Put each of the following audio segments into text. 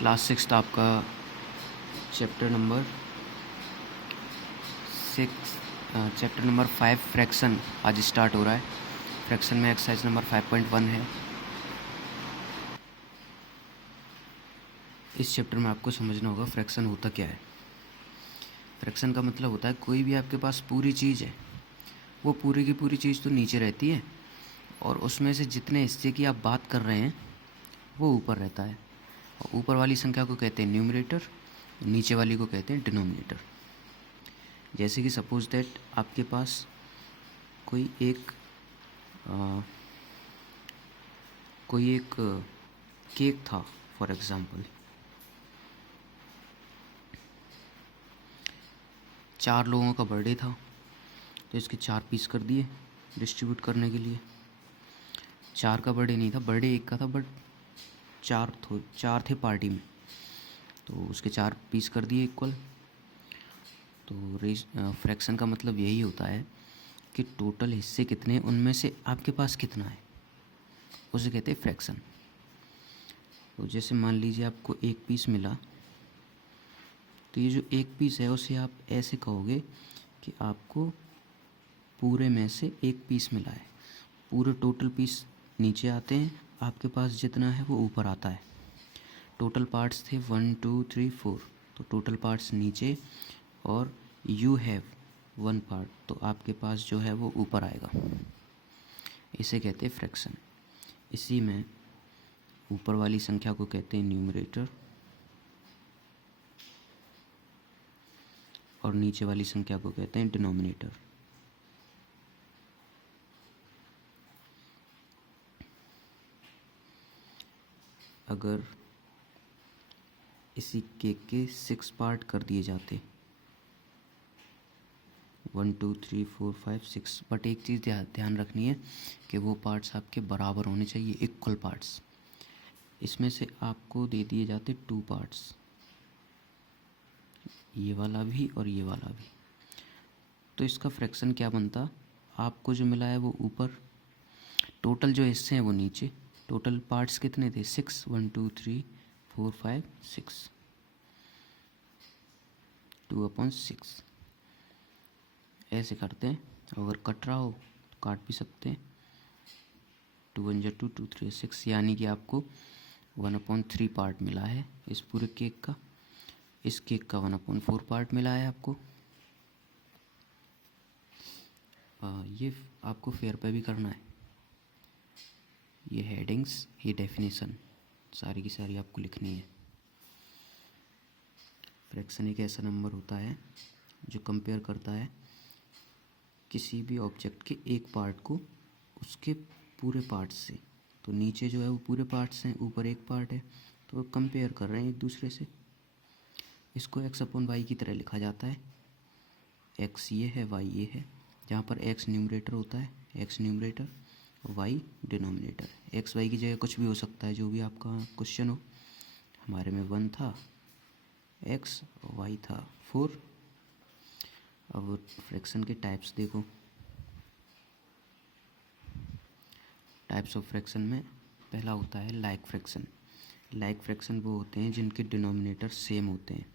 Class 6 आपका chapter number 5 fraction आज start हो रहा है। फ्रैक्शन में एक्सरसाइज नंबर 5.1 है। इस चैप्टर में आपको समझना होगा फ्रैक्शन होता क्या है। फ्रैक्शन का मतलब होता है कोई भी आपके पास पूरी चीज़ है, वो पूरी की पूरी चीज़ तो नीचे रहती है और उसमें से जितने हिस्से की आप बात कर रहे हैं वो ऊपर रहता है। और ऊपर वाली संख्या को कहते हैं न्यूमरेटर, नीचे वाली को कहते हैं डिनोमिनेटर। जैसे कि सपोज दैट आपके पास कोई एक केक था फॉर एग्ज़ाम्पल। 4 लोगों का बर्थडे था तो इसके 4 पीस कर दिए डिस्ट्रीब्यूट करने के लिए। 4 का बर्थडे नहीं था, बर्थडे एक का था, बट 4 थे पार्टी में, तो उसके 4 पीस कर दिए इक्वल। तो फ्रैक्शन का मतलब यही होता है कि टोटल हिस्से कितने, उनमें से आपके पास कितना है, उसे कहते हैं फ्रैक्शन। तो जैसे मान लीजिए आपको एक पीस मिला, तो ये जो एक पीस है उसे आप ऐसे कहोगे कि आपको पूरे में से एक पीस मिला है। पूरे टोटल पीस नीचे आते हैं, आपके पास जितना है वो ऊपर आता है। टोटल पार्ट्स थे 1 2 3 4, तो टोटल पार्ट्स नीचे, और यू हैव 1 पार्ट, तो आपके पास जो है वो ऊपर आएगा। इसे कहते हैं फ्रैक्शन। इसी में ऊपर वाली संख्या को कहते हैं न्यूमरेटर और नीचे वाली संख्या को कहते हैं डिनोमिनेटर। अगर इसी केक के 6 पार्ट कर दिए जाते, 1 2 3 4 5 6, बट एक चीज़ ध्यान रखनी है कि वो पार्ट्स आपके बराबर होने चाहिए, इक्वल पार्ट्स। इसमें से आपको दे दिए जाते 2 पार्ट्स, ये वाला भी और ये वाला भी। तो इसका फ्रैक्शन क्या बनता, आपको जो मिला है वो ऊपर, टोटल जो हिस्से हैं वो नीचे। टोटल पार्ट्स कितने थे, 6, 1 2 3 4 5 6, 2/6 ऐसे करते हैं। अगर कट रहा हो तो काट भी सकते हैं। 2 1 2 2 3 6, यानी कि आपको 1/3 पार्ट मिला है इस पूरे केक का। इस केक का 1/4 पार्ट मिला है आपको। ये आपको फेयर पे भी करना है। ये हेडिंग्स, ये डेफिनेशन सारी की सारी आपको लिखनी है। फ्रैक्शन एक ऐसा नंबर होता है जो कंपेयर करता है किसी भी ऑब्जेक्ट के एक पार्ट को उसके पूरे पार्ट्स से। तो नीचे जो है वो पूरे पार्ट्स हैं, ऊपर एक पार्ट है, तो कंपेयर कर रहे हैं एक दूसरे से। इसको x/y की तरह लिखा जाता है। x ये है, y ये है, जहाँ पर x न्यूमरेटर होता है, x numerator, y denominator. x y की जगह कुछ भी हो सकता है, जो भी आपका क्वेश्चन हो। हमारे में 1 था, x, y था 4। अब फ्रैक्शन के टाइप्स देखो। टाइप्स ऑफ फ्रैक्शन में पहला होता है लाइक फ्रैक्शन। लाइक फ्रैक्शन वो होते हैं जिनके डिनोमिनेटर सेम होते हैं।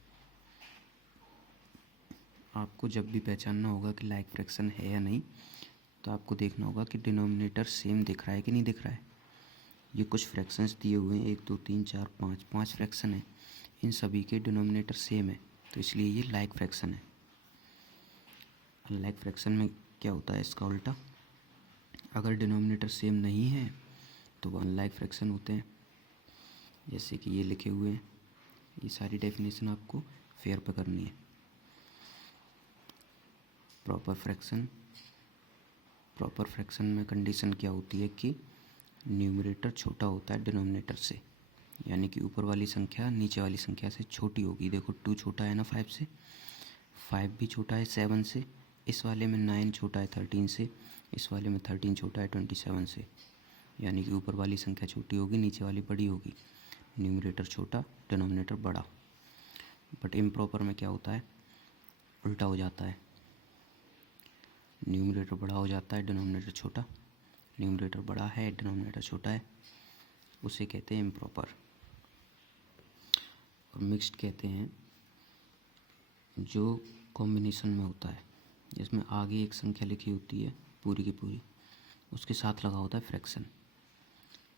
आपको जब भी पहचानना होगा कि लाइक फ्रैक्शन है या नहीं, तो आपको देखना होगा कि डिनोमिनेटर सेम दिख रहा है कि नहीं दिख रहा है। ये कुछ फ्रैक्शंस दिए हुए हैं, 1 2 3 4 5 फ्रैक्शन है, इन सभी के डिनोमिनेटर सेम है, तो इसलिए ये लाइक फ्रैक्शन है। लाइक फ्रैक्शन में क्या होता है, इसका उल्टा, अगर डिनोमिनेटर सेम नहीं है तो वो अनलाइक फ्रैक्शन होते हैं। जैसे कि ये लिखे हुए हैं, ये सारी डेफिनेशन आपको फेयर पे करनी है। प्रॉपर फ्रैक्शन में कंडीशन क्या होती है कि न्यूमरेटर छोटा होता है डिनोमिनेटर से, यानी कि ऊपर वाली संख्या नीचे वाली संख्या से छोटी होगी। देखो 2 छोटा है ना 5 से, 5 भी छोटा है 7 से, इस वाले में 9 छोटा है 13 से, इस वाले में 13 छोटा है 27 से, यानी कि ऊपर वाली संख्या छोटी होगी, नीचे वाली बड़ी होगी। न्यूमरेटर छोटा, डिनोमिनेटर बड़ा। बट इम्प्रॉपर में क्या होता है, उल्टा हो जाता है। न्यूमरेटर बड़ा हो जाता है, डिनोमिनेटर छोटा। न्यूमरेटर बड़ा है, डिनोमिनेटर छोटा है, उसे कहते हैं इम्प्रॉपर। और मिक्स्ड कहते हैं जो कॉम्बिनेशन में होता है, जिसमें आगे एक संख्या लिखी होती है पूरी की पूरी, उसके साथ लगा होता है फ्रैक्शन,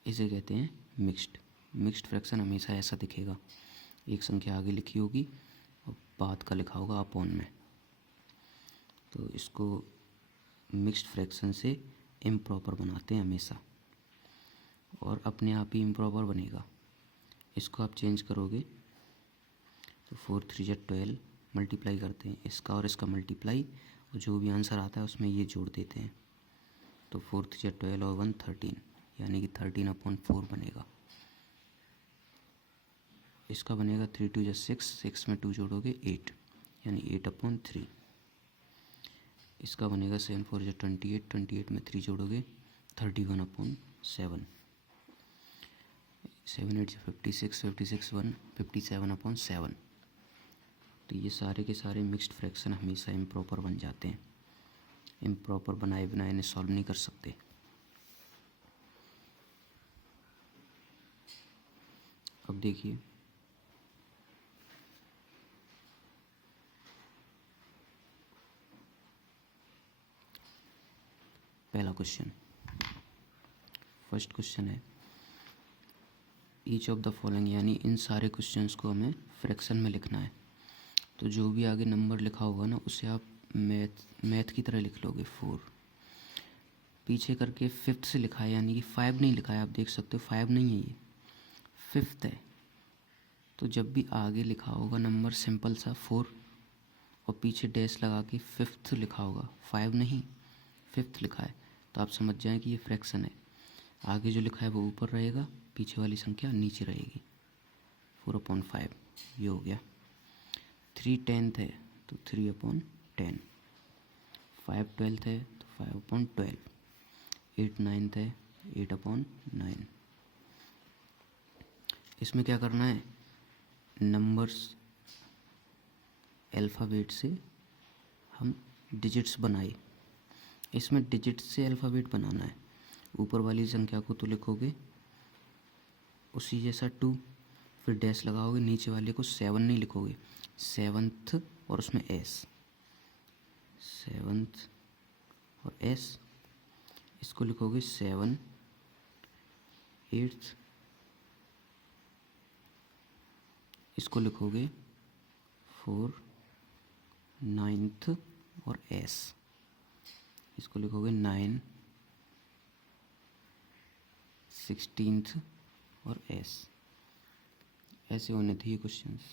इसे कहते हैं मिक्स्ड। मिक्स्ड फ्रैक्शन हमेशा ऐसा दिखेगा, एक संख्या आगे लिखी होगी और बाद का लिखा होगा अपॉन में, तो इसको मिक्स्ड फ्रैक्शन से इम्प्रॉपर बनाते हैं हमेशा, और अपने आप ही इम्प्रॉपर बनेगा। इसको आप चेंज करोगे तो 4 3 12 मल्टीप्लाई करते हैं इसका और इसका मल्टीप्लाई, और जो भी आंसर आता है उसमें ये जोड़ देते हैं, तो 4 3 12 और 1 13, यानी कि 13/4 बनेगा। इसका बनेगा 3 2 6, 6 में 2 जोड़ोगे 8, यानी 8/3। इसका बनेगा 7 4 28, 28 में 3 जोड़ोगे 31/7, 7 8 56, 56 1 57/7। तो ये सारे के सारे मिक्स्ड फ्रैक्शन हमेशा इम्प्रॉपर बन जाते हैं, इम्प्रॉपर बनाए बिना इन्हें सॉल्व नहीं कर सकते। अब देखिए पहला क्वेश्चन, फर्स्ट क्वेश्चन है ईच ऑफ द फॉलोइंग, यानी इन सारे क्वेश्चंस को हमें फ्रैक्शन में लिखना है। तो जो भी आगे नंबर लिखा होगा ना उसे आप मैथ की तरह लिख लोगे। 4 पीछे करके 5th से लिखा है, यानी कि 5 नहीं लिखा है, आप देख सकते हो 5 नहीं है, ये 5th है। तो जब भी आगे लिखा होगा नंबर सिंपल सा 4 और पीछे डैश लगा के 5th लिखा होगा, 5 नहीं 5th लिखा है, तो आप समझ जाएं कि ये फ्रैक्शन है। आगे जो लिखा है वो ऊपर रहेगा, पीछे वाली संख्या नीचे रहेगी। 4/5 ये हो गया। 3 10th है तो 3/10, 5 12th है तो 5/12, 8 9th है 8/9। इसमें क्या करना है, नंबर्स अल्फ़ाबेट से हम डिजिट्स बनाए, इसमें डिजिट्स से अल्फ़ाबेट बनाना है। ऊपर वाली संख्या को तो लिखोगे उसी जैसा 2, फिर डैश लगाओगे, नीचे वाले को 7 नहीं लिखोगे, 7th और उसमें S, 7th और S, इसको लिखोगे 7 8th, इसको लिखोगे 4 9th और S, इसको लिखोगे 9 16th और S। ऐसे होने थे ये क्वेश्चंस।